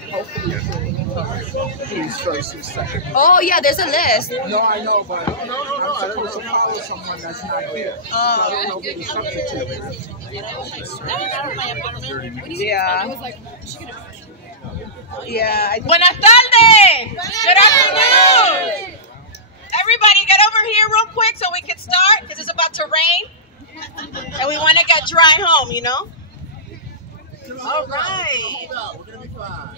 hopefully he's first and second. Oh yeah, there's a list. No, I know, but I'm supposed to follow someone that's not here. So I don't know who the substitute is. Yeah. Yeah. Buenas tardes. Good afternoon. Everybody get over here real quick so we can start because it's about to rain. And we want to get dry home, you know? All right. We're going to be fine.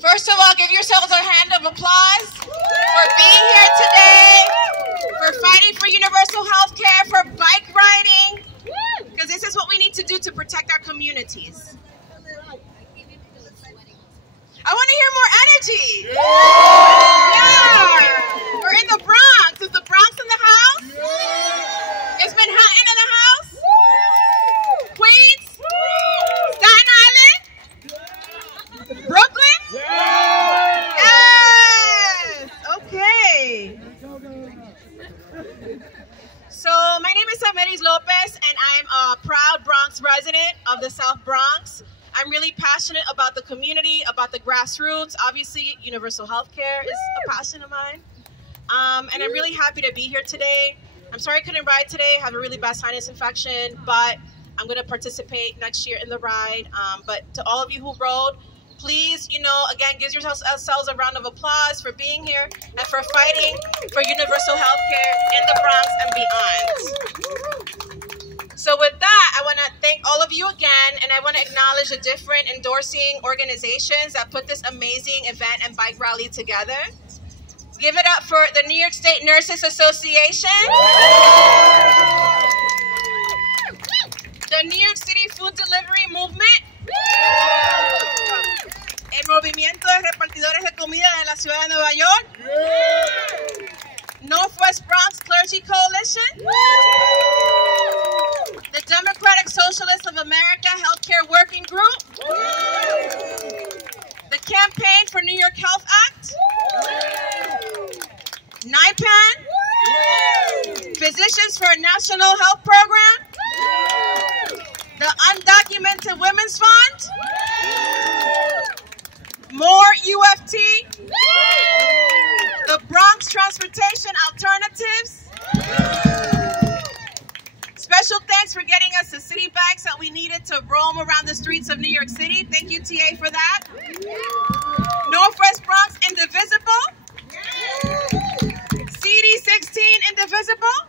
First of all, give yourselves a hand of applause for being here today, for fighting for universal health care, for bike riding, because this is what we need to do to protect our communities. I want to hear more energy. Yeah. We're in the Bronx. Is the Bronx in the house? Is Manhattan in the house? Queens? Staten Island? Brooklyn? Yes. Okay. So my name is Samaris Lopez, and I'm a proud Bronx resident of the South Bronx. I'm really passionate about the community, about the grassroots. Obviously, universal health care is a passion of mine. And I'm really happy to be here today. I'm sorry I couldn't ride today. I have a really bad sinus infection, but I'm going to participate next year in the ride. But to all of you who rode, please, again, give yourselves a round of applause for being here and for fighting for universal health care in the Bronx and beyond. So with that, I want to thank all of you again, and I want to acknowledge the different endorsing organizations that put this amazing event and bike rally together. Give it up for the New York State Nurses Association, the New York City Food Delivery Movement, el Movimiento de Repartidores de Comida de la Ciudad de Nueva York, Northwest Bronx Clergy Coalition, the Democratic Socialists of America Healthcare Working Group, the Campaign for New York Health Act, NIPAN, Physicians for a National Health Program, the Undocumented Women's Fund, More UFT, the Bronx Transportation Alternatives. Special thanks for getting us the city bags that we needed to roam around the streets of New York City. Thank you, TA, for that. Northwest Bronx Indivisible. CD16 Indivisible.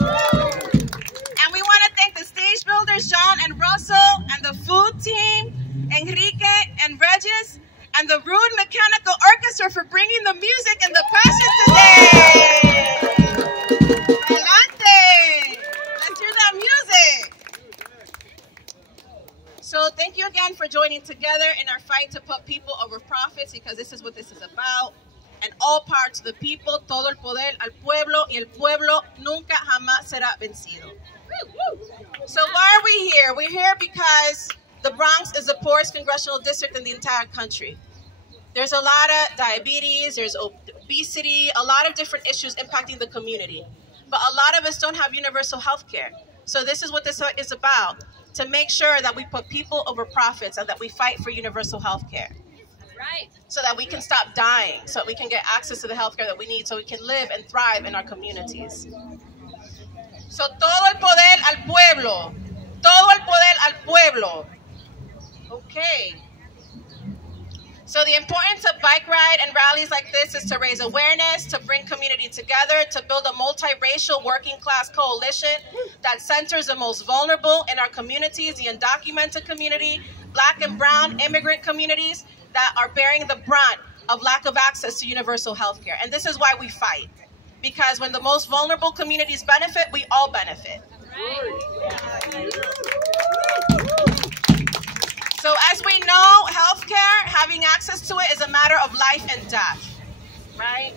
And we want to thank the stage builders, John and Russell, and the food team, Enrique and Regis, and the Rude Mechanical Orchestra for bringing the music and the passion today. Adelante. Let's hear that music. So thank you again for joining together in our fight to put people over profits, because this is what this is about. And all power to the people, todo el poder al pueblo, y el pueblo nunca jamás será vencido. So why are we here? We're here because the Bronx is the poorest congressional district in the entire country. There's a lot of diabetes, there's obesity, a lot of different issues impacting the community. But a lot of us don't have universal health care. So this is what this is about, to make sure that we put people over profits and that we fight for universal health care. Right. So that we can stop dying, so that we can get access to the health care that we need, so we can live and thrive in our communities. So todo el poder al pueblo. Todo el poder al pueblo. Okay. So the importance of bike ride and rallies like this is to raise awareness, to bring community together, to build a multiracial working class coalition that centers the most vulnerable in our communities, the undocumented community, Black and brown immigrant communities that are bearing the brunt of lack of access to universal health care. And this is why we fight. Because when the most vulnerable communities benefit, we all benefit. So as we know, healthcare, having access to it is a matter of life and death, right?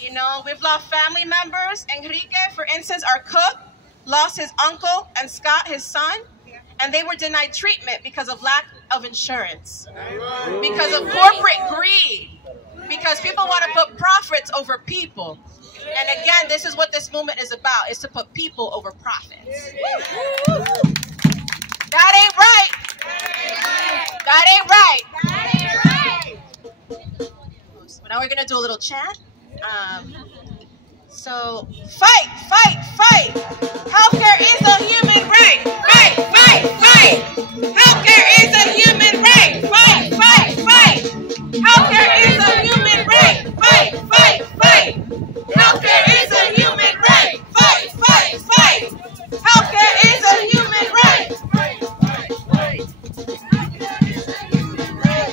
You know, we've lost family members. Enrique, for instance, our cook, lost his uncle, and Scott, his son, and they were denied treatment because of lack of insurance, because of corporate greed, because people want to put profits over people. And again, this is what this movement is about, is to put people over profits. That ain't right. That ain't right. That ain't right. So now we're going to do a little chant. So, fight, fight, fight. Healthcare is a human right. Fight, fight, fight. Healthcare is a human right. Fight, fight, fight. Healthcare is a human right. Fight, fight, fight. Healthcare is a human right. Fight, fight, fight. Healthcare is a human right. Fight, fight, fight. Healthcare is a human right.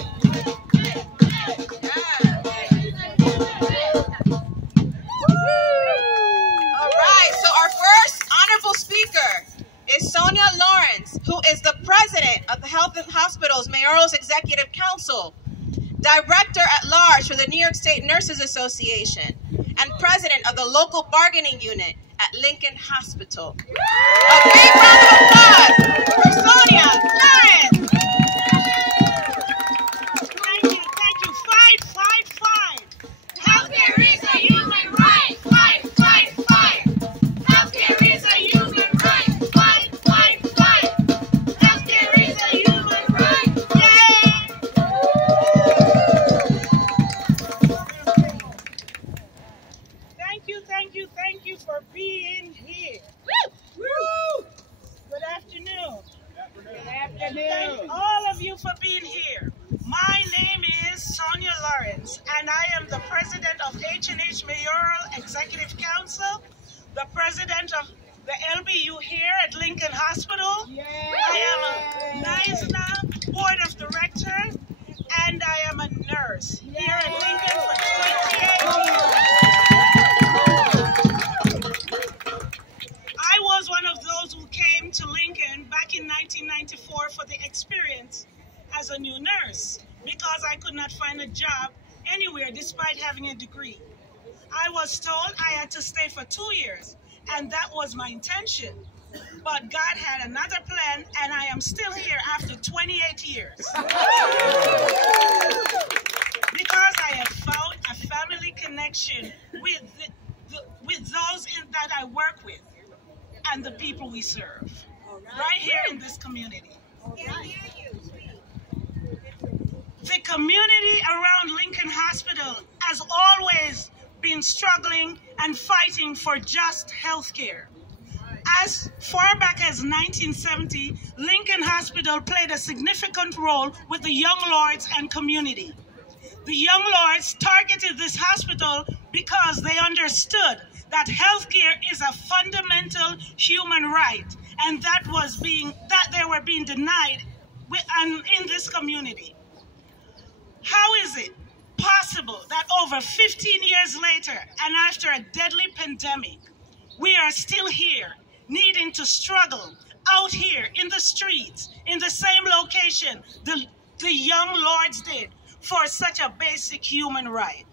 All right, so our first honorable speaker is Sonia Lawrence, who is the president of the Health and Hospitals Mayoral's Executive Council, director at large for the New York State Nurses Association, and president of the local bargaining unit at Lincoln Hospital. A big round of applause for Sonia Lawrence. Thank you. Fight, fight, fight. Healthcare is a human right. Fight, fight, fight. Healthcare is a human right. Fight, fight, fight. Healthcare is a human right. Yay! Thank you for being here. Woo! Good afternoon. Thank all of you for being here. My name is Sonia Lawrence, and I am the president of H&H Mayoral Executive Council, the president of the LBU here at Lincoln Hospital. Yay. I am a NISNA board of directors, and I am a nurse here at Lincoln for 28 years. I was one of those who came to Lincoln back in 1994 for the experience as a new nurse because I could not find a job anywhere despite having a degree. I was told I had to stay for 2 years, and that was my intention. But God had another plan, and I am still here after 28 years. Because I have found a family connection with those that I work with and the people we serve right here in this community. The community around Lincoln Hospital has always been struggling and fighting for just health care. As far back as 1970, Lincoln Hospital played a significant role with the Young Lords and community. The Young Lords targeted this hospital because they understood that healthcare is a fundamental human right, and that they were being denied in this community. How is it possible that over 15 years later, and after a deadly pandemic, we are still here, needing to struggle out here in the streets, in the same location the Young Lords did for such a basic human right?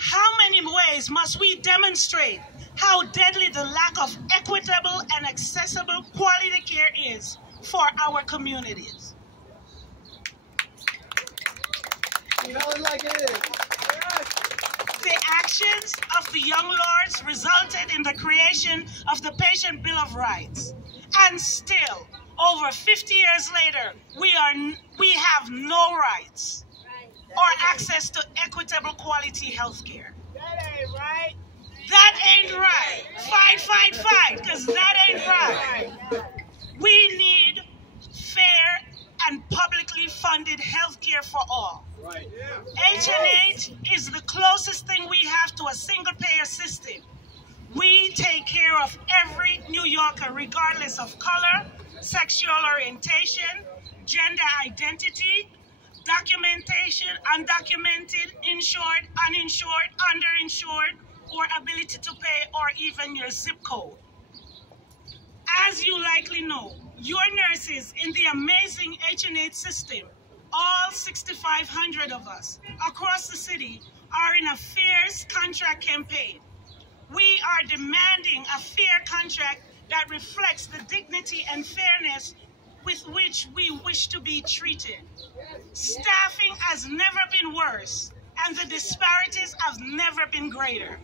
How many ways must we demonstrate how deadly the lack of equitable and accessible quality care is for our communities? You know it like it is. The actions of the Young Lords resulted in the creation of the Patient Bill of Rights. And still, over 50 years later, we have no rights or access to equitable quality health care. That ain't right. That ain't right. Fight, fight, fight, because that ain't right. We need fair and publicly funded health care for all. Right. H&H is the closest thing we have to a single-payer system. We take care of every New Yorker, regardless of color, sexual orientation, gender identity, documentation, undocumented, insured, uninsured, underinsured, or ability to pay, or even your zip code. As you likely know, your nurses in the amazing H&H system, all 6,500 of us across the city, are in a fierce contract campaign. We are demanding a fair contract that reflects the dignity and fairness with which we wish to be treated. Staffing has never been worse, and the disparities have never been greater.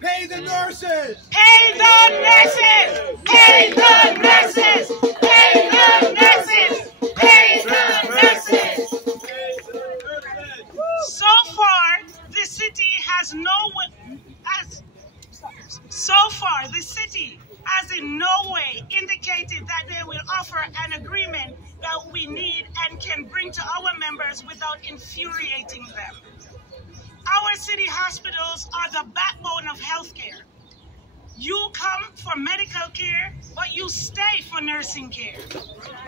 Pay the nurses! Pay the nurses! Pay the nurses! Pay the nurses! Pay the nurses! So far, the city has in no way indicated that they will offer an agreement that we need and can bring to our members without infuriating them. Our city hospitals are the backbone of healthcare. You come for medical care, but you stay for nursing care.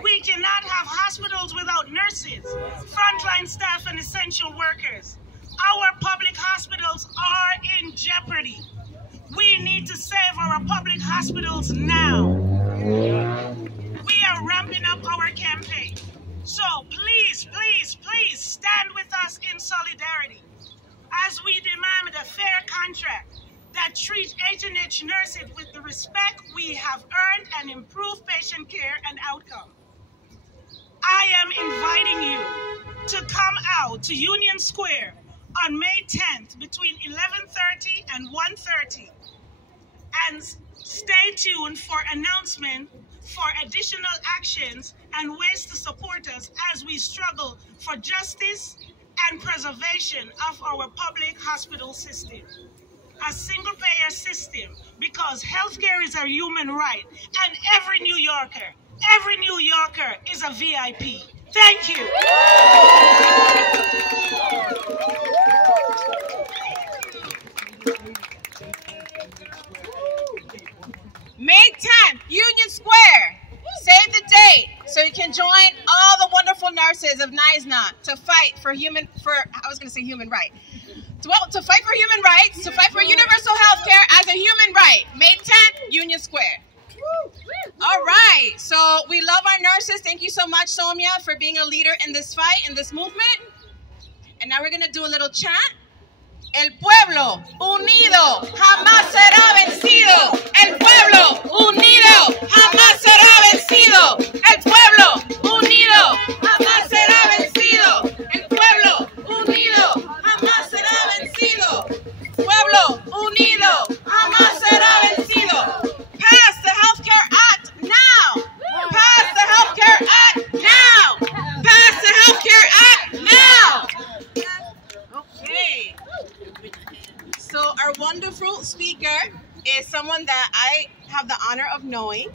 We cannot have hospitals without nurses, frontline staff, and essential workers. Our public hospitals are in jeopardy. We need to save our public hospitals now. We are ramping up our campaign. So please, please, please stand with us in solidarity as we demand a fair contract that treats H&H nurses with the respect we have earned and improve patient care and outcome. I am inviting you to come out to Union Square on May 10th between 11:30 and 1:30 and stay tuned for announcement for additional actions and ways to support us as we struggle for justice and preservation of our public hospital system. A single-payer system, because healthcare is a human right, and every New Yorker is a VIP. Thank you. May 10th, Union Square. Save the date so you can join all the wonderful nurses of NYSNA to fight for human rights. To fight for human rights, to fight for universal health care as a human right. May 10th, Union Square. All right, so we love our nurses. Thank you so much, Somia, for being a leader in this fight, in this movement. And now we're going to do a little chant. El pueblo unido jamás será vencido. El pueblo unido jamás será vencido. El pueblo unido jamás será vencido. El pueblo unido jamás será vencido. Pueblo unido jamás será vencido. Pass the Healthcare Act now. Pass the Healthcare Act now. Pass the Healthcare Act now. Okay. So our wonderful speaker is someone that I have the honor of knowing.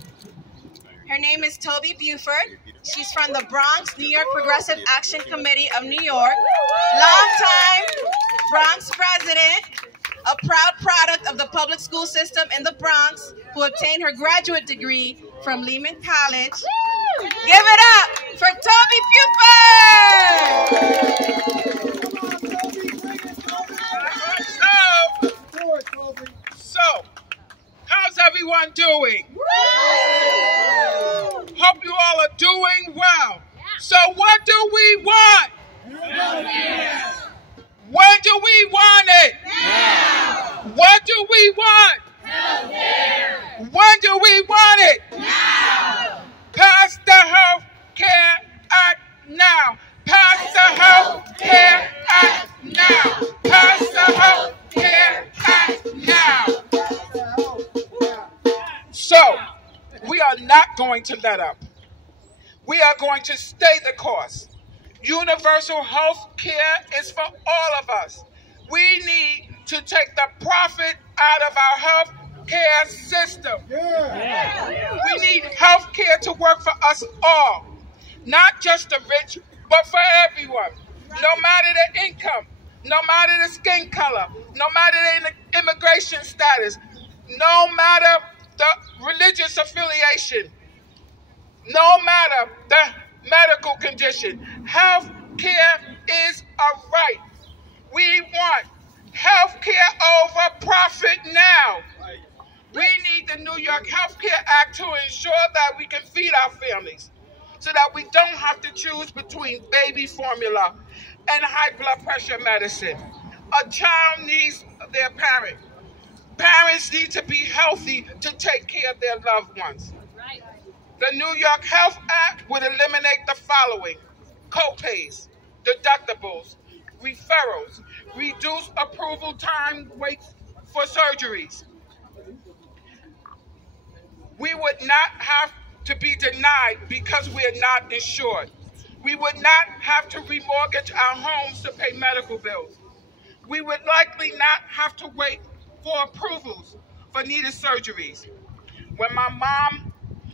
Her name is Toby Buford. She's from the Bronx, New York Progressive Action Committee of New York. Longtime Bronx president, a proud product of the public school system in the Bronx, who obtained her graduate degree from Lehman College. Give it up for Toby Buford! So, how's everyone doing? Hope you all are doing well. So what do we want? When do we want it? Now. What do we want? Healthcare. When do we want it? Now. Pass the Health Care Act now. Pass the Health Care Act now. Pass the Health Care Act now. So, we are not going to let up. We are going to stay the course. Universal health care is for all of us. We need to take the profit out of our health care system. We need health care to work for us all. Not just the rich, but for everyone. No matter the income, no matter the skin color, no matter the immigration status, no matter the religious affiliation, no matter the medical condition. Health care is a right. We want health care over profit now. We need the New York Health Care Act to ensure that we can feed our families so that we don't have to choose between baby formula and high blood pressure medicine. A child needs their parent. Parents need to be healthy to take care of their loved ones. The New York Health Act would eliminate the following: co-pays, deductibles, referrals, reduce approval time waits for surgeries. We would not have to be denied because we are not insured. We would not have to remortgage our homes to pay medical bills. We would likely not have to wait for approvals for needed surgeries. When my mom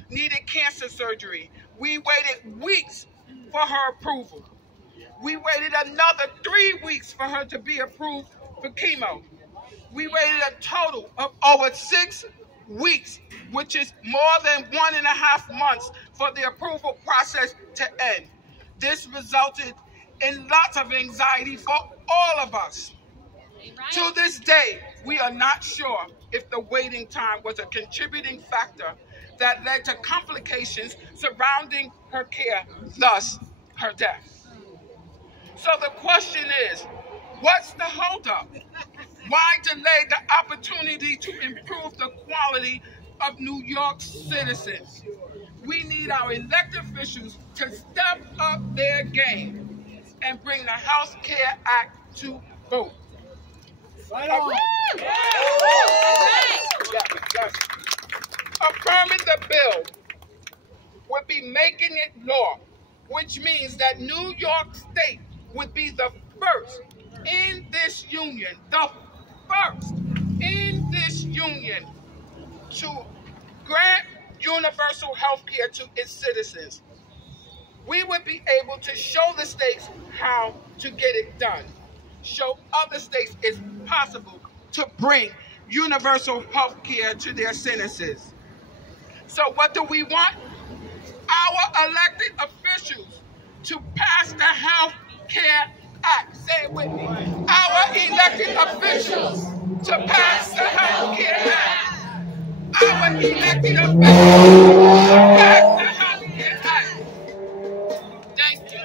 needed cancer surgery, we waited weeks for her approval. We waited another 3 weeks for her to be approved for chemo. We waited a total of over 6 weeks, which is more than 1.5 months for the approval process to end. This resulted in lots of anxiety for all of us. To this day, we are not sure if the waiting time was a contributing factor that led to complications surrounding her care, thus her death. So the question is, what's the holdup? Why delay the opportunity to improve the quality of New York's citizens? We need our elected officials to step up their game and bring the Health Care Act to vote. Right on. Yes. Affirming the bill would be making it law, which means that New York State would be the first in this union, to grant universal health care to its citizens. We would be able to show the states how to get it done. Show other states it's possible to bring universal health care to their citizens. So what do we want? Our elected officials to pass the Health Care Act. Say it with me. Our elected officials to pass the Health Care Act. Our elected officials to pass the Health Care Act. Thank you.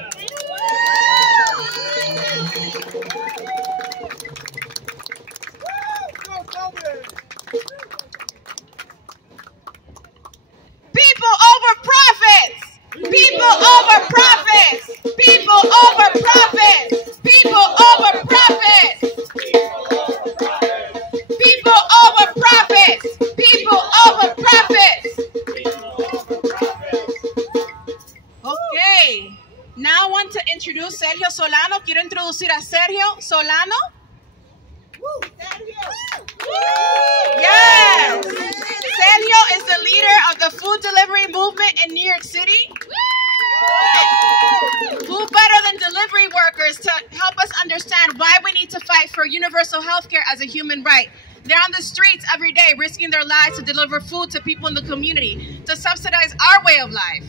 People over profits! People over profits! People over profits! People over profits! People over profits! People over profits! Okay, now I want to introduce Sergio Solano. Quiero introducir a Sergio Solano. Yes! Sergio is the leader of the food delivery movement in New York City. Who better than delivery workers to help us understand why we need to fight for universal health care as a human right? They're on the streets every day risking their lives to deliver food to people in the community, to subsidize our way of life.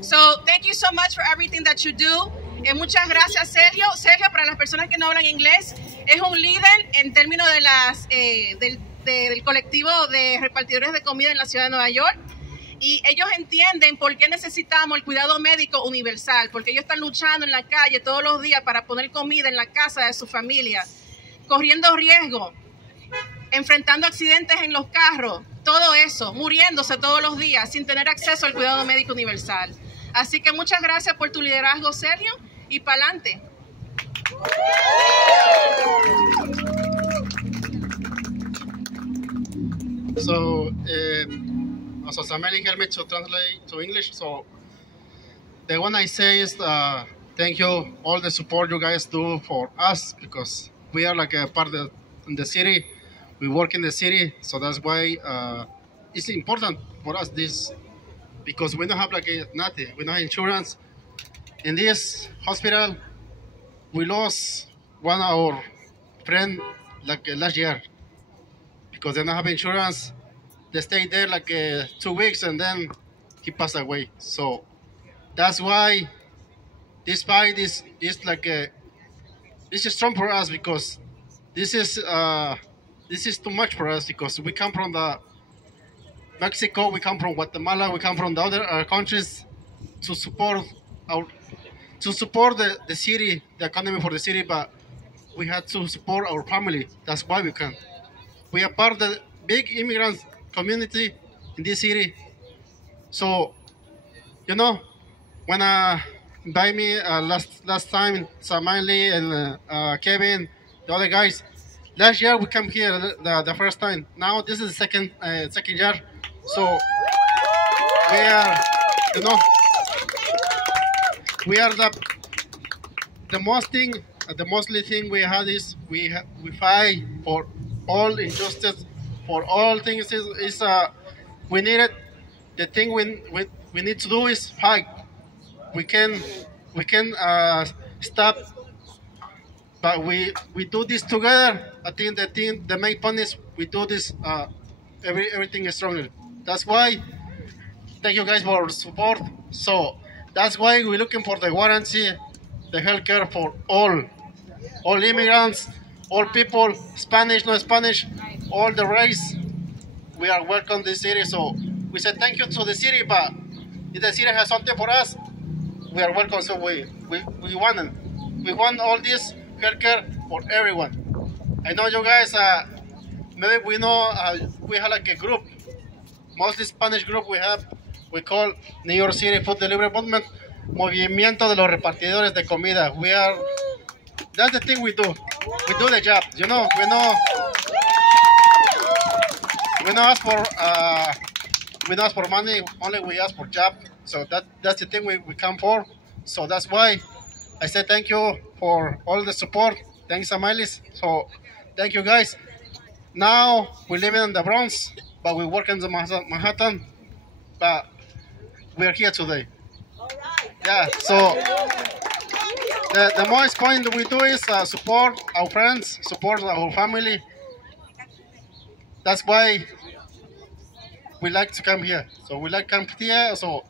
So thank you so much for everything that you do. Muchas gracias, Sergio. Sergio, para las personas que no hablan inglés, es un líder en términos de del colectivo de repartidores de comida en la ciudad de Nueva York. Y ellos entienden por qué necesitamos el cuidado médico universal, porque ellos están luchando en la calle todos los días para poner comida en la casa de su familia, corriendo riesgo, enfrentando accidentes en los carros, todo eso, muriéndose todos los días sin tener acceso al cuidado médico universal. Así que muchas gracias por tu liderazgo, Sergio, y pa'lante. So, also Sameli helped me to translate to English. So, the one I say is thank you all the support you guys do for us, because we are like a part of the city. We work in the city, so that's why it's important for us this, because we don't have like nothing. We don't have insurance. In this hospital, we lost one of our friend like last year, because they don't have insurance. They stayed there like 2 weeks and then he passed away. So that's why this fight is like this is strong for us, because this is too much for us, because we come from the Mexico, we come from Guatemala, we come from the other countries to support the city, the economy for the city, but we had to support our family. That's why we can. We are part of the big immigrant community in this city. So, you know, when by me last time, Samali and Kevin, the other guys, last year we come here the first time. Now this is the second year. So we are, you know, we are the mostly thing we had is we fight for all injustice, for all things is we need it. The thing we need to do is fight. We can stop, but we do this together. I think the main point is we do this everything is stronger. That's why thank you guys for support. So that's why we're looking for the warranty, the healthcare for all immigrants, all people, Spanish, no Spanish, all the race. We are welcome this city. So we said thank you to the city, but if the city has something for us, we are welcome. So we want it. We want all this healthcare for everyone. I know you guys. Maybe we know we have like a group, mostly Spanish group. We call New York City Food Delivery Movement, Movimiento de los Repartidores de Comida. That's the thing we do. We do the job. You know, we don't ask for money. Only we ask for job. So that's the thing we come for. So that's why I say thank you for all the support. Thanks, Amalis. So thank you guys. Now we live in the Bronx, but we work in the Manhattan. But we are here today. Yeah. So the most point we do is support our friends, support our family. That's why we like to come here. So we like to come here. So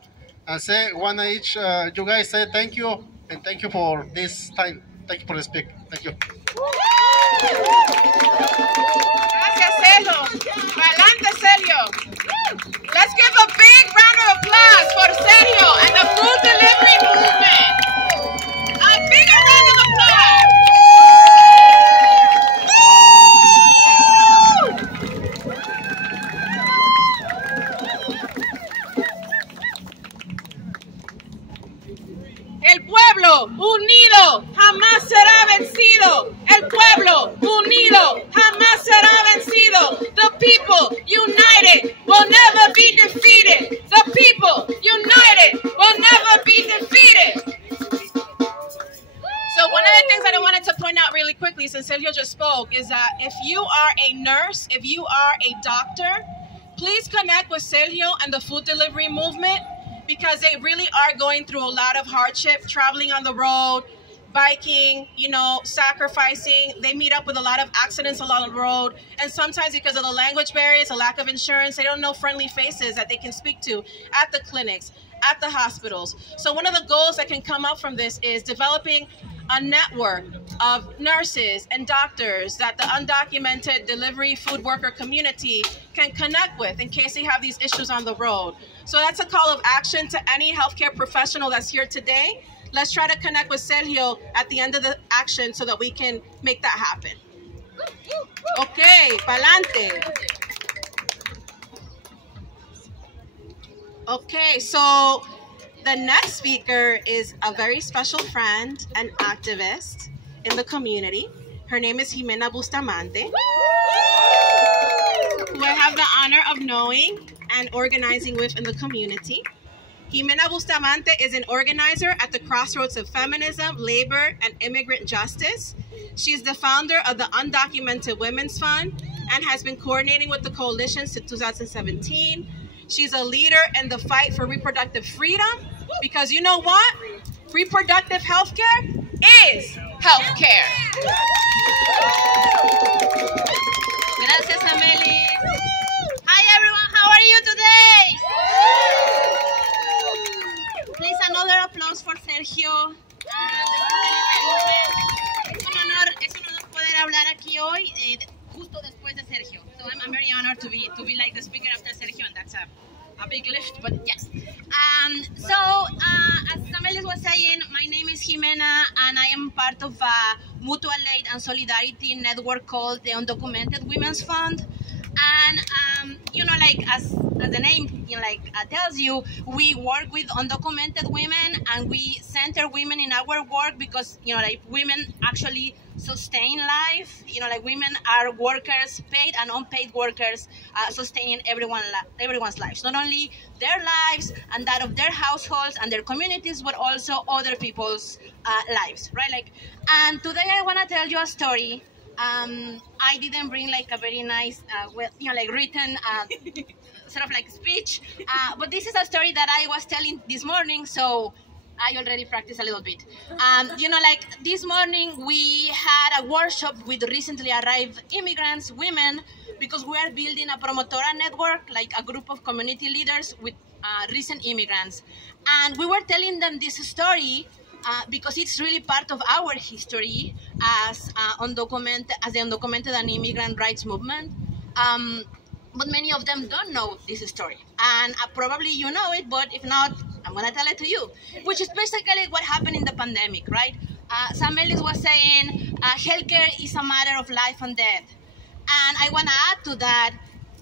and say one each. You guys say thank you and thank you for this time. Thank you for the speak. Thank you. Gracias, Sergio. Adelante, Sergio. Let's give a big round of applause for Sergio and the food delivery movement. A bigger round of applause. El pueblo unido jamás será vencido. El pueblo unido jamás será vencido. The people united will never be defeated. The people united will never be defeated. So one of the things that I wanted to point out really quickly, since Sergio just spoke, is that if you are a nurse, if you are a doctor, please connect with Sergio and the food delivery movement, because they really are going through a lot of hardship, traveling on the road, biking, you know, sacrificing. They meet up with a lot of accidents along the road. And sometimes because of the language barriers, a lack of insurance, they don't know friendly faces that they can speak to at the clinics, at the hospitals. So one of the goals that can come up from this is developing a network of nurses and doctors that the undocumented delivery food worker community can connect with in case they have these issues on the road. So that's a call of action to any healthcare professional that's here today. Let's try to connect with Sergio at the end of the action so that we can make that happen. Okay, pa'lante. Okay, so the next speaker is a very special friend and activist in the community. Her name is Jimena Bustamante, who I have the honor of knowing and organizing with in the community. Jimena Bustamante is an organizer at the crossroads of feminism, labor, and immigrant justice. She's the founder of the Undocumented Women's Fund and has been coordinating with the coalition since 2017. She's a leader in the fight for reproductive freedom, because you know what? Reproductive health care is health care. Gracias, Amelie. Hi, everyone. How are you today? Please, another applause for Sergio. Es un honor poder hablar aquí hoy, justo después de Sergio. So I'm very honored to be like the speaker after Sergio, and that's a big lift, but yes. So as Amelie was saying, my name is Jimena, and I am part of a mutual aid and solidarity network called the Undocumented Women's Fund. And you know, like as the name tells you, we work with undocumented women, and we center women in our work because, you know, like, women actually sustain life. Like women are workers, paid and unpaid workers, sustaining everyone's lives. Not only their lives and that of their households and their communities, but also other people's lives, right? And today I want to tell you a story. I didn't bring a very nice, written sort of speech, but this is a story that I was telling this morning, so I already practiced a little bit. This morning we had a workshop with recently arrived immigrants, women, because we are building a promotora network, a group of community leaders with recent immigrants. And we were telling them this story because it's really part of our history as the undocumented and immigrant rights movement. But many of them don't know this story. And probably you know it, but if not, I'm going to tell it to you, which is basically what happened in the pandemic, right? Sam Ellis was saying healthcare is a matter of life and death. And I want to add to that,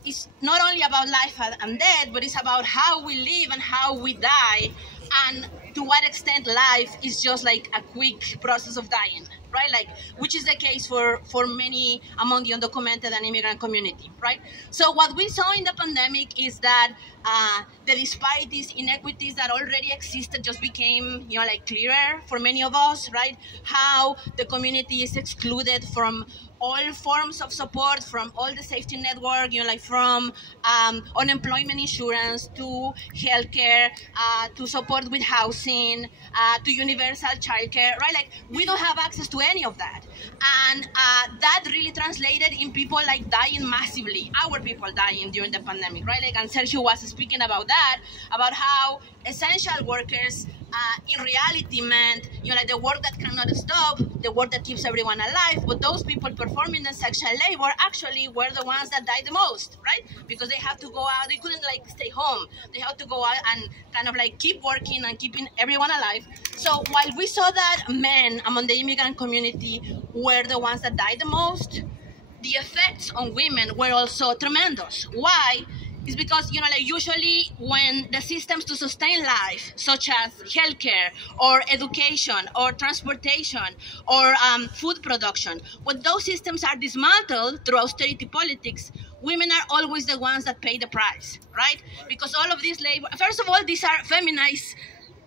it's not only about life and death, but it's about how we live and how we die, and to what extent life is just a quick process of dying, right? Which is the case for many among the undocumented and immigrant community, right? So what we saw in the pandemic is that the disparities, inequities that already existed just became, clearer for many of us, right? How the community is excluded from all forms of support, from all the safety network, from unemployment insurance to healthcare, to support with housing, to universal childcare, right? We don't have access to any of that. And that really translated in people dying massively, our people dying during the pandemic, right? And Sergio was speaking about that, about how essential workers in reality meant, the work that cannot stop, the work that keeps everyone alive, but those people performing the sexual labor actually were the ones that died the most, right? Because they have to go out, they couldn't stay home. They have to go out and kind of keep working and keeping everyone alive. So while we saw that men among the immigrant community were the ones that died the most, the effects on women were also tremendous. Why? Is because, usually when the systems to sustain life, such as healthcare or education or transportation or food production, when those systems are dismantled through austerity politics, women are always the ones that pay the price, right? Because all of this labor, first of all, these are feminized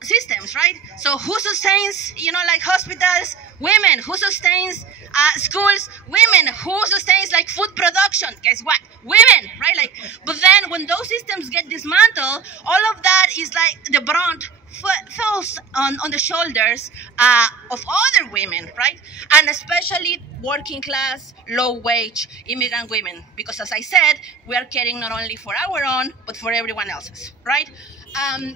systems, right? So who sustains, hospitals? Women. Who sustains schools? Women. Who sustains food production? Guess what? Women, right? But then when those systems get dismantled, all of that is the brunt falls on the shoulders of other women, right? And especially working class, low wage immigrant women, because as I said, we are caring not only for our own, but for everyone else's, right?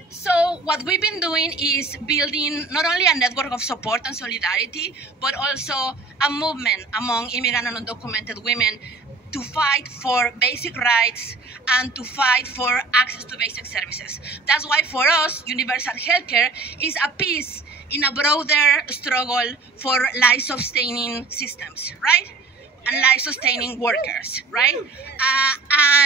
So what we've been doing is building not only a network of support and solidarity, but also a movement among immigrant and undocumented women to fight for basic rights and to fight for access to basic services. That's why for us, universal healthcare is a piece in a broader struggle for life-sustaining systems, right? And life-sustaining workers, right?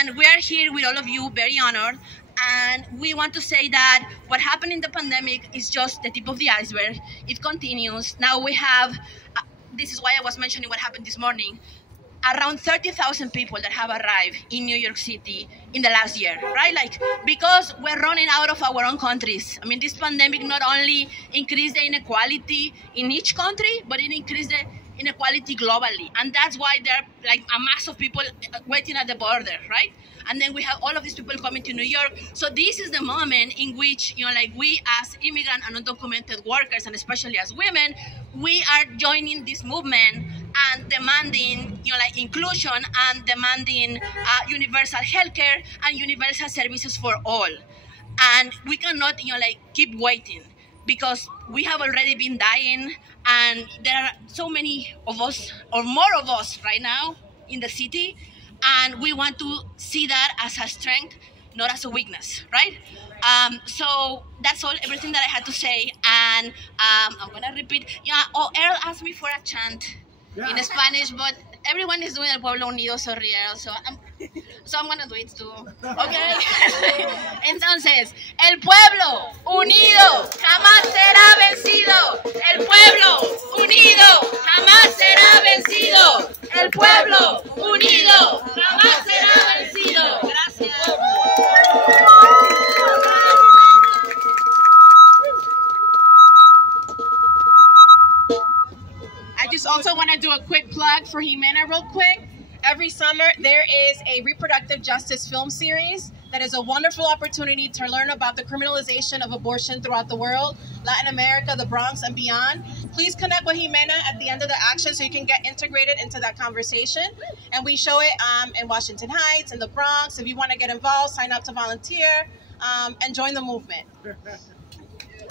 And we are here with all of you, very honored. And we want to say that what happened in the pandemic is just the tip of the iceberg. It continues. Now we have, this is why I was mentioning what happened this morning, around 30,000 people that have arrived in New York City in the last year, right? Because we're running out of our own countries. I mean, this pandemic not only increased the inequality in each country, but it increased the inequality globally. And that's why there are a mass of people waiting at the border, right? And then we have all of these people coming to New York. So this is the moment in which, we as immigrant and undocumented workers, and especially as women, we are joining this movement and demanding, inclusion and demanding universal healthcare and universal services for all. And we cannot, keep waiting, because we have already been dying, and there are so many of us, or more of us right now in the city, and we want to see that as a strength, not as a weakness, right? So that's all, everything that I had to say, and I'm gonna repeat. Earl asked me for a chant in Spanish, but everyone is doing El Pueblo Unido, sorry, Earl, so So I'm gonna do it too. Okay. Entonces, el pueblo unido jamás será vencido. El pueblo unido jamás será vencido. El pueblo unido jamás será vencido. Gracias. I just also want to do a quick plug for Jimena real quick. Every summer, there is a reproductive justice film series that is a wonderful opportunity to learn about the criminalization of abortion throughout the world, Latin America, the Bronx, and beyond. Please connect with Jimena at the end of the action so you can get integrated into that conversation. And we show it in Washington Heights, in the Bronx. If you want to get involved, sign up to volunteer and join the movement.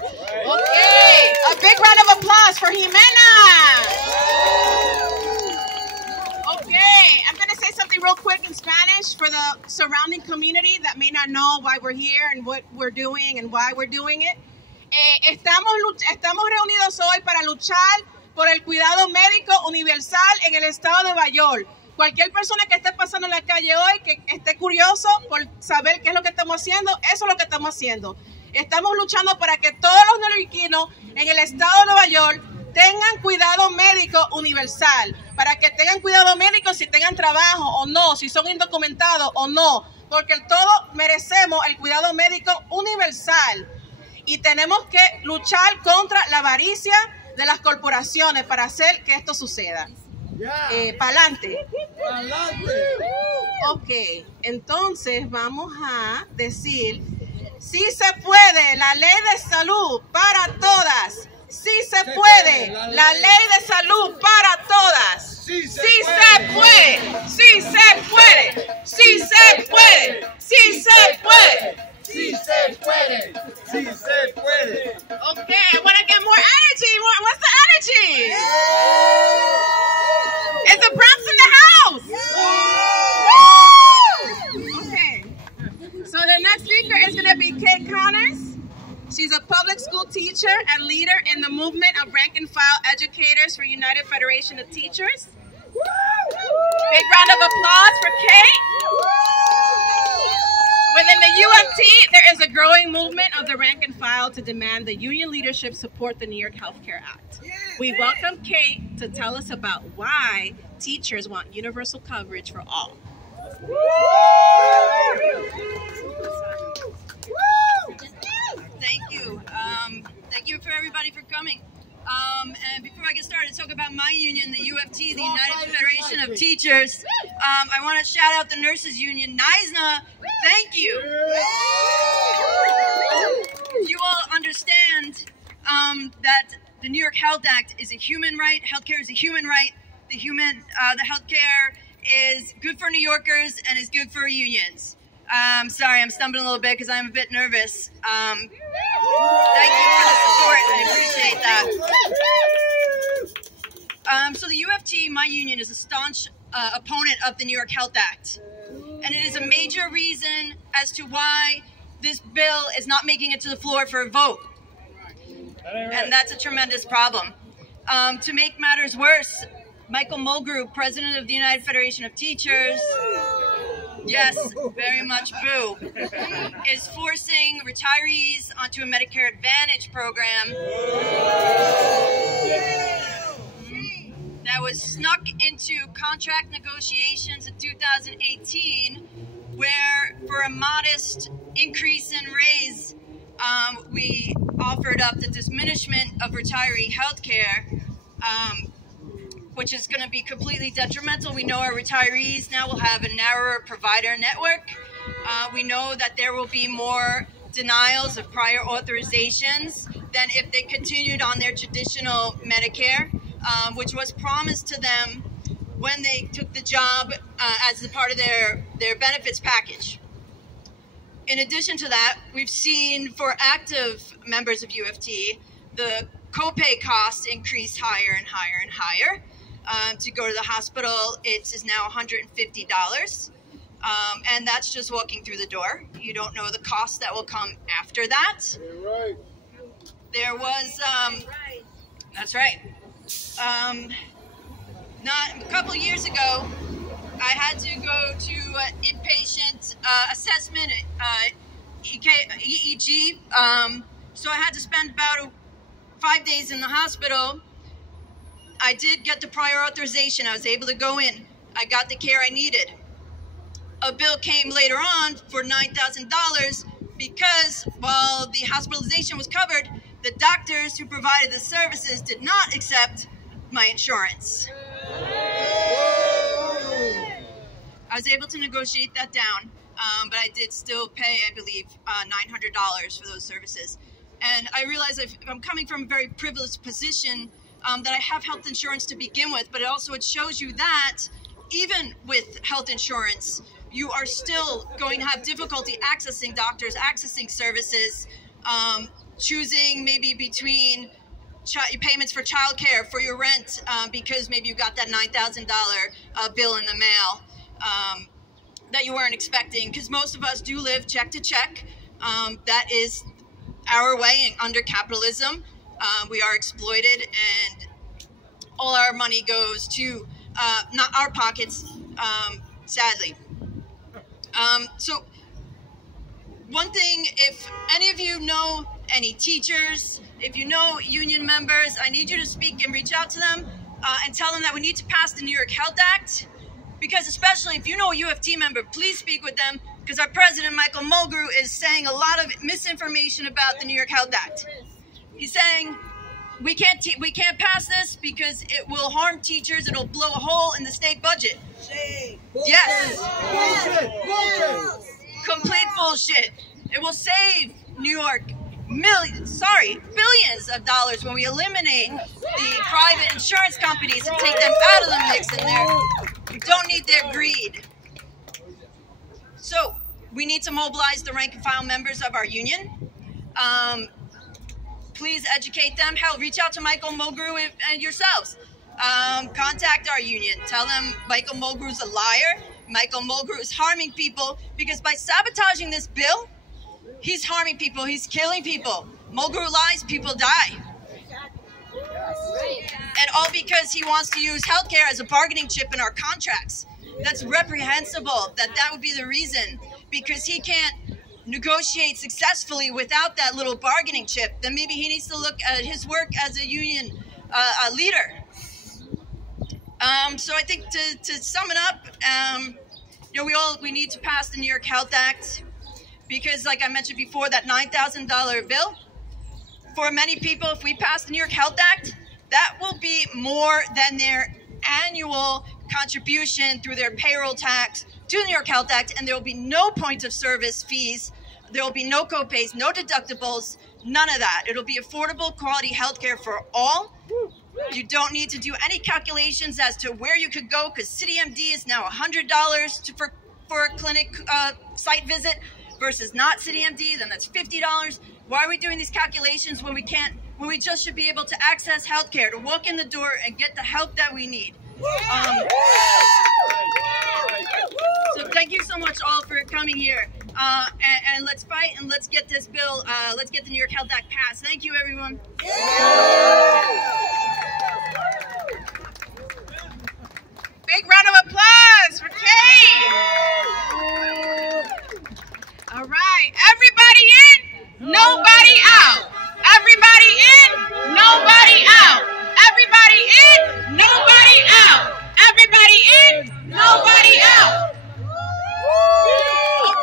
Okay, a big round of applause for Jimena. Okay, I'm going to say something real quick in Spanish for the surrounding community that may not know why we're here and what we're doing and why we're doing it. Estamos reunidos hoy para luchar por el cuidado médico universal en el estado de Nueva York. Cualquier persona que esté pasando en la calle hoy, que esté curioso por saber qué es lo que estamos haciendo, eso es lo que estamos haciendo. Estamos luchando para que todos los neoyorquinos en el estado de Nueva York tengan cuidado médico universal, para que tengan cuidado médico si tengan trabajo o no, si son indocumentados o no, porque todos merecemos el cuidado médico universal y tenemos que luchar contra la avaricia de las corporaciones para hacer que esto suceda. Pa'lante. Ok, entonces vamos a decir: sí se puede, la ley de salud para todas. Sí se puede, la ley de salud para todas. Sí se puede, sí se puede, sí se puede, sí se puede. Sí se puede, sí se puede. Okay, I want to get more energy. What's the energy? Is the Bronx in the house? Okay. So the next speaker is going to be Kate Connors. She's a public school teacher and leader in the movement of rank and file educators for United Federation of Teachers. Big round of applause for Kate. Within the UFT, there is a growing movement of the rank and file to demand the union leadership support the New York Health Care Act. We welcome Kate to tell us about why teachers want universal coverage for all. Thank you. Thank you for everybody for coming. And before I get started, talk about my union, the UFT, the United Federation of Teachers. I want to shout out the Nurses Union, NYSNA. Thank you. You all understand that the New York Health Act is a human right. Healthcare is a human right. The healthcare is good for New Yorkers and is good for unions. Sorry, I'm stumbling a little bit because I'm a bit nervous. Thank you for the support. I appreciate that. So the UFT, my union, is a staunch opponent of the New York Health Act. And it is a major reason as to why this bill is not making it to the floor for a vote. And that's a tremendous problem. To make matters worse, Michael Mulgrew, president of the United Federation of Teachers, yes, very much boo, is forcing retirees onto a Medicare Advantage program that was snuck into contract negotiations in 2018, where for a modest increase in raise, we offered up the diminishment of retiree health care, which is going to be completely detrimental. We know our retirees now will have a narrower provider network. We know that there will be more denials of prior authorizations than if they continued on their traditional Medicare, which was promised to them when they took the job as a part of their benefits package. In addition to that, we've seen for active members of UFT, the copay costs increase higher and higher and higher. To go to the hospital, it is now $150. And that's just walking through the door. You don't know the cost that will come after that. Right. There was, that's right. Not a couple years ago, I had to go to inpatient assessment, EEG. So I had to spend about 5 days in the hospital. I did get the prior authorization. I was able to go in. I got the care I needed. A bill came later on for $9,000 because while the hospitalization was covered, the doctors who provided the services did not accept my insurance. I was able to negotiate that down, but I did still pay, I believe, $900 for those services. And I realized I'm coming from a very privileged position, that I have health insurance to begin with, but it shows you that even with health insurance, you are still going to have difficulty accessing doctors, accessing services, choosing maybe between payments for childcare, for your rent, because maybe you got that $9,000 bill in the mail that you weren't expecting, because most of us do live check to check. That is our way under capitalism. We are exploited, and all our money goes to not our pockets, sadly. So one thing, if any of you know any teachers, if you know union members, I need you to speak and reach out to them and tell them that we need to pass the New York Health Act, because especially if you know a UFT member, please speak with them, because our president, Michael Mulgrew, is saying a lot of misinformation about the New York Health Act. He's saying we can't pass this because it will harm teachers. It'll blow a hole in the state budget. Yes. Bullshit. Complete bullshit. It will save New York billions of dollars when we eliminate the private insurance companies and take them out of the mix. We don't need their greed. So we need to mobilize the rank and file members of our union. Please educate them. Hell, reach out to Michael Mulgrew and yourselves. Contact our union. Tell them Michael Mulgrew's a liar. Michael Mulgrew is harming people, because by sabotaging this bill, he's harming people. He's killing people. Mulgrew lies, people die. And all because he wants to use healthcare as a bargaining chip in our contracts. That's reprehensible. That would be the reason, because he can't negotiate successfully without that little bargaining chip. Then maybe he needs to look at his work as a union leader. So I think to sum it up, we need to pass the New York Health Act, because like I mentioned before, that $9,000 bill, for many people, if we pass the New York Health Act, that will be more than their annual contribution through their payroll tax to the New York Health Act, and there will be no point of service fees. There will be no copays, no deductibles, none of that. It'll be affordable, quality healthcare for all. You don't need to do any calculations as to where you could go, because CityMD is now $100 for a clinic site visit versus not CityMD, then that's $50. Why are we doing these calculations when we just should be able to access healthcare, to walk in the door and get the help that we need? So thank you so much all for coming here, and let's fight and let's get this bill, let's get the New York Health Act passed. Thank you, everyone. Big round of applause for Kate. All right, everybody in, nobody out. Everybody in, nobody out. Everybody in, nobody out. Everybody in, nobody out.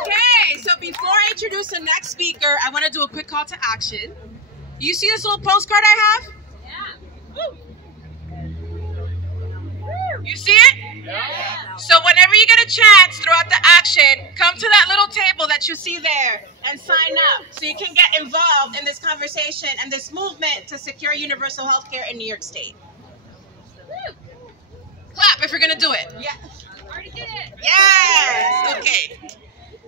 Okay, so before I introduce the next speaker, I want to do a quick call to action. You see this little postcard I have? You see it? Yeah. So whenever you get a chance throughout the action, come to that little table that you see there and sign up so you can get involved in this conversation and this movement to secure universal health care in New York State. Clap if you're going to do it. Yeah. Already did it. Yes. Okay.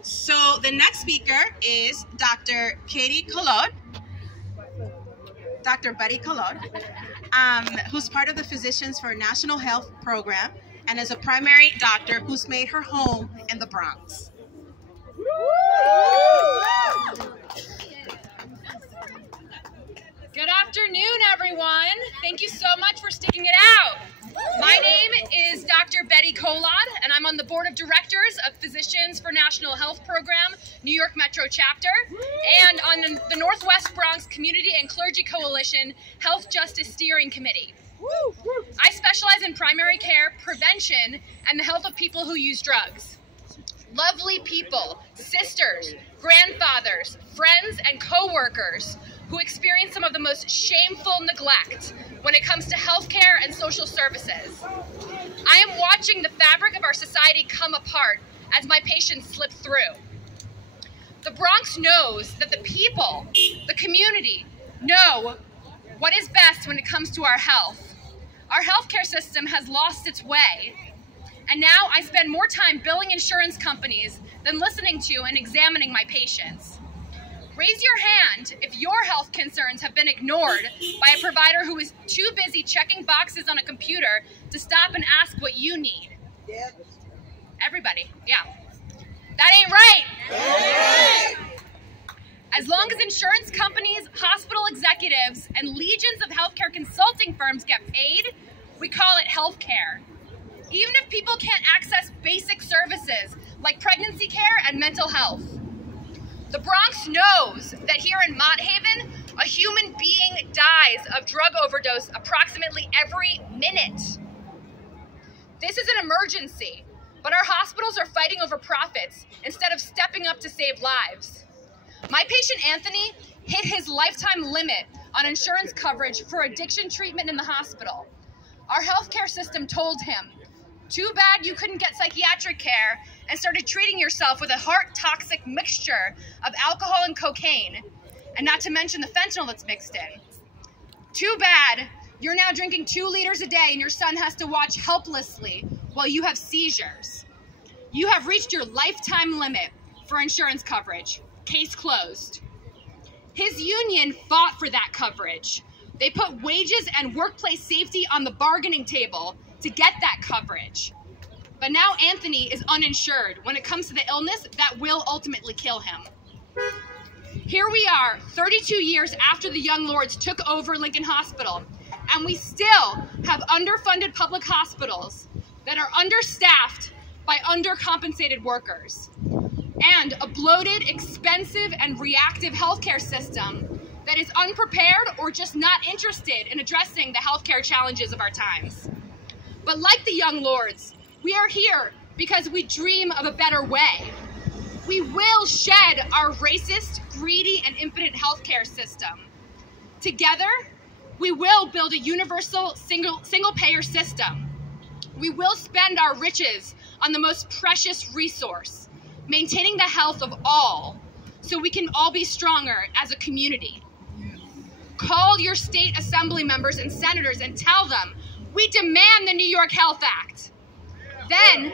So the next speaker is Dr. Katie Collod. Dr. Betty Collod, who's part of the Physicians for National Health program and is a primary doctor who's made her home in the Bronx. Good afternoon, everyone. Thank you so much for sticking it out. My name is Dr. Betty Collod, and I'm on the Christians for National Health Program, New York Metro Chapter, and on the Northwest Bronx Community and Clergy Coalition Health Justice Steering Committee. I specialize in primary care, prevention, and the health of people who use drugs. Lovely people, sisters, grandfathers, friends, and co-workers who experience some of the most shameful neglect when it comes to healthcare and social services. I am watching the fabric of our society come apart as my patients slip through. The Bronx knows that the people, the community, know what is best when it comes to our health. Our healthcare system has lost its way. And now I spend more time billing insurance companies than listening to and examining my patients. Raise your hand if your health concerns have been ignored by a provider who is too busy checking boxes on a computer to stop and ask what you need. Yep. Everybody, yeah. That ain't right. As long as insurance companies, hospital executives, and legions of healthcare consulting firms get paid, we call it healthcare. Even if people can't access basic services like pregnancy care and mental health. The Bronx knows that here in Mott Haven, a human being dies of drug overdose approximately every minute. This is an emergency, but our hospitals are fighting over profits instead of stepping up to save lives. My patient Anthony hit his lifetime limit on insurance coverage for addiction treatment in the hospital. Our healthcare system told him, "Too bad you couldn't get psychiatric care," and started treating yourself with a heart-toxic mixture of alcohol and cocaine, and not to mention the fentanyl that's mixed in. Too bad you're now drinking 2 liters a day and your son has to watch helplessly while you have seizures. You have reached your lifetime limit for insurance coverage. Case closed. His union fought for that coverage. They put wages and workplace safety on the bargaining table to get that coverage. But now Anthony is uninsured when it comes to the illness that will ultimately kill him. Here we are, 32 years after the Young Lords took over Lincoln Hospital, and we still have underfunded public hospitals that are understaffed by undercompensated workers, and a bloated, expensive, and reactive healthcare system that is unprepared or just not interested in addressing the healthcare challenges of our times. But like the Young Lords, we are here because we dream of a better way. We will shed our racist, greedy, and impotent healthcare system. Together, we will build a universal single-payer system. We will spend our riches on the most precious resource, maintaining the health of all, so we can all be stronger as a community. Call your state assembly members and senators and tell them, we demand the New York Health Act. Then,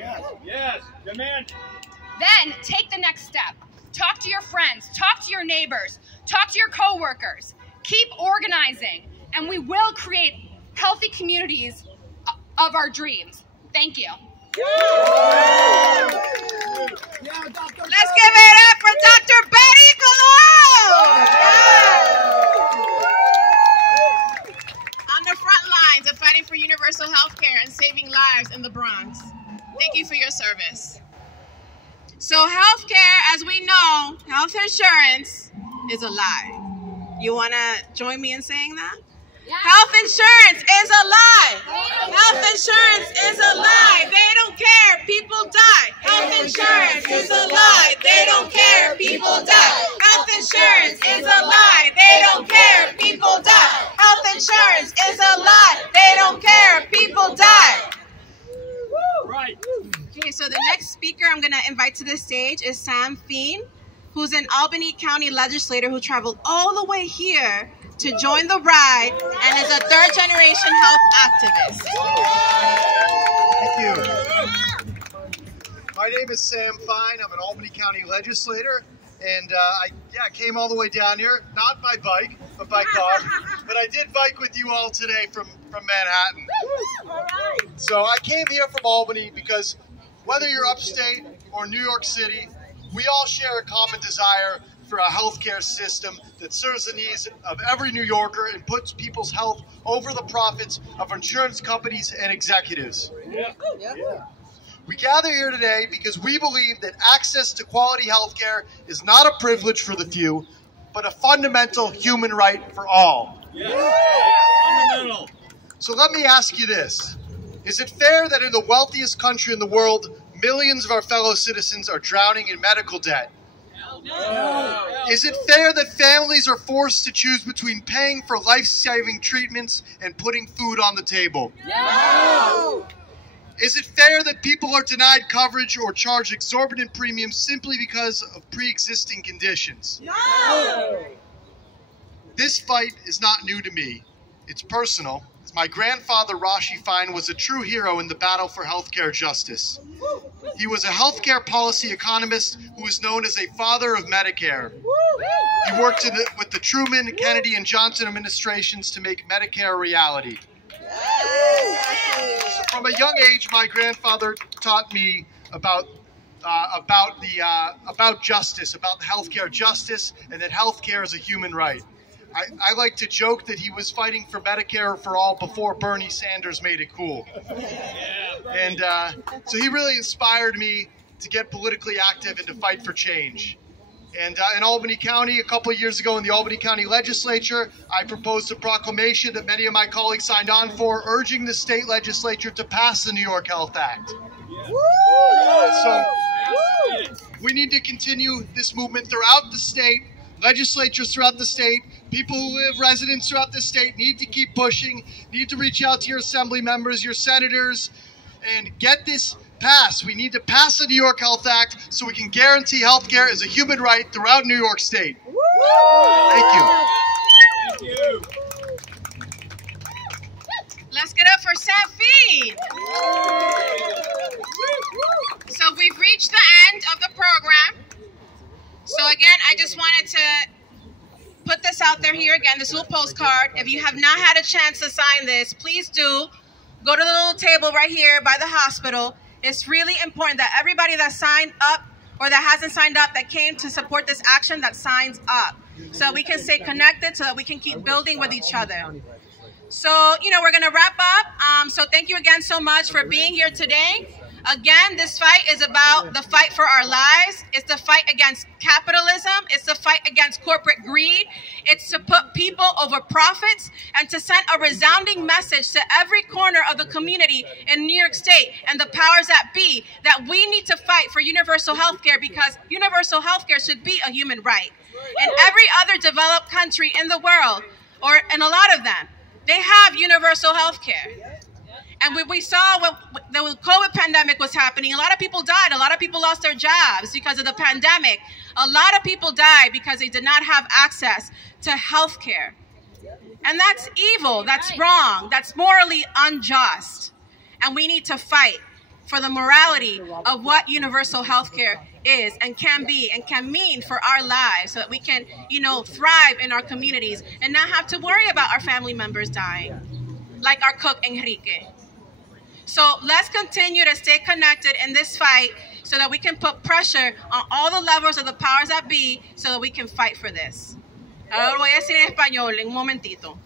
Then take the next step. Talk to your friends, talk to your neighbors, talk to your co-workers. Keep organizing, and we will create healthy communities of our dreams. Thank you. Let's give it up for Dr. Betty Colon! On the front lines of fighting for universal health care and saving lives in the Bronx. Thank you for your service. So health care, as we know, health insurance is a lie. You want to join me in saying that? Yeah. Health insurance is a lie. Health insurance is a lie. They don't care. People die. Health insurance is a lie. They don't care. People die. Health insurance is a lie. They don't care. People die. Health insurance is a lie. They don't care. People die. Right. Okay, so the next speaker I'm going to invite to the stage is Sam Feen, who's an Albany County legislator who traveled all the way here to join the ride and is a third-generation health activist. Thank you. My name is Sam Fine. I'm an Albany County legislator, and I came all the way down here, not by bike, but by car. But I did bike with you all today from Manhattan. All right. So I came here from Albany because whether you're upstate or New York City, we all share a common desire for a healthcare system that serves the needs of every New Yorker and puts people's health over the profits of insurance companies and executives. Yeah. We gather here today because we believe that access to quality health care is not a privilege for the few, but a fundamental human right for all. Fundamental. So let me ask you this. Is it fair that in the wealthiest country in the world, millions of our fellow citizens are drowning in medical debt? No. Is it fair that families are forced to choose between paying for life-saving treatments and putting food on the table? No. Is it fair that people are denied coverage or charged exorbitant premiums simply because of pre-existing conditions? No. This fight is not new to me. It's personal. My grandfather, Rashi Fine, was a true hero in the battle for healthcare justice. He was a healthcare policy economist who was known as a father of Medicare. He worked with the Truman, Kennedy, and Johnson administrations to make Medicare a reality. From a young age, my grandfather taught me about justice, about healthcare justice, and that healthcare is a human right. I like to joke that he was fighting for Medicare for all before Bernie Sanders made it cool. And so he really inspired me to get politically active and to fight for change. And in Albany County, a couple of years ago in the Albany County Legislature, I proposed a proclamation that many of my colleagues signed on for, urging the state legislature to pass the New York Health Act. So we need to continue this movement throughout the state. Legislatures throughout the state, people who live, residents throughout the state need to keep pushing, need to reach out to your assembly members, your senators, and get this passed. We need to pass the New York Health Act so we can guarantee health care as a human right throughout New York State. Thank you. Thank you. Let's get up for Safin. So we've reached the end of the program. So again, I just wanted to put this out there here again, this little postcard. If you have not had a chance to sign this, please do. Go to the little table right here by the hospital. It's really important that everybody that signed up or that hasn't signed up, that came to support this action, that signs up. So we can stay connected, so that we can keep building with each other. So, we're going to wrap up. So thank you again so much for being here today. Again, this fight is about the fight for our lives. It's the fight against capitalism. It's the fight against corporate greed. It's to put people over profits and to send a resounding message to every corner of the community in New York State and the powers that be that we need to fight for universal health care, because universal health care should be a human right. In every other developed country in the world, or in a lot of them, they have universal health care. And we saw when the COVID pandemic was happening, a lot of people died. A lot of people lost their jobs because of the pandemic. A lot of people died because they did not have access to health care. And that's evil. That's wrong. That's morally unjust. And we need to fight for the morality of what universal health care is and can be and can mean for our lives, so that we can, thrive in our communities and not have to worry about our family members dying, like our cook, Enrique. So let's continue to stay connected in this fight so that we can put pressure on all the levels of the powers that be so that we can fight for this. Ahora lo voy a decir en español en un momentito.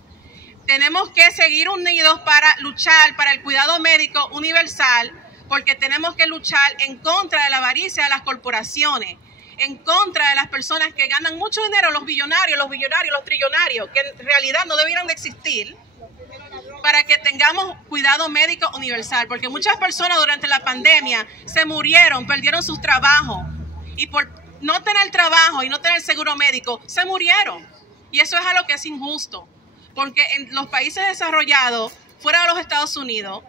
Tenemos que seguir unidos para luchar para el cuidado médico universal, porque tenemos que luchar en contra de la avaricia de las corporaciones, en contra de las personas que ganan mucho dinero, los billonarios, los trillonarios, que en realidad no debieran de existir, para que tengamos cuidado médico universal, porque muchas personas durante la pandemia se murieron, perdieron sus trabajos, y por no tener trabajo y no tener seguro médico, se murieron. Y eso es algo que es injusto, porque en los países desarrollados, fuera de los Estados Unidos,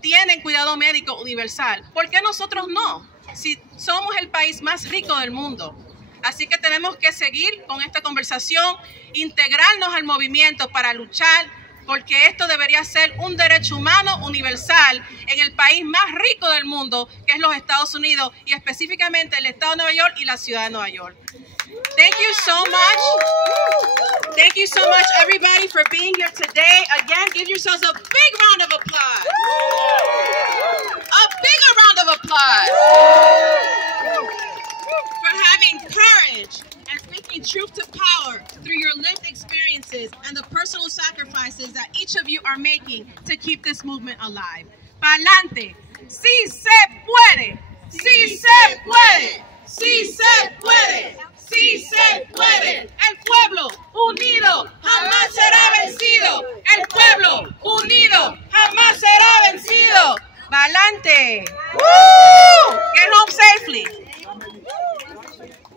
tienen cuidado médico universal. ¿Por qué nosotros no? Si somos el país más rico del mundo. Así que tenemos que seguir con esta conversación, integrarnos al movimiento para luchar, porque esto debería ser un derecho humano universal en el país más rico del mundo, que es los Estados Unidos, y específicamente el estado de Nueva York y la ciudad de Nueva York. Thank you so much. Thank you so much, everybody, for being here today. Again, give yourselves a big round of applause. A bigger round of applause for having courage and speaking truth to power through your lived experiences and the personal sacrifices that each of you are making to keep this movement alive. Pa'lante, Sí se puede. Sí se puede. Sí se puede.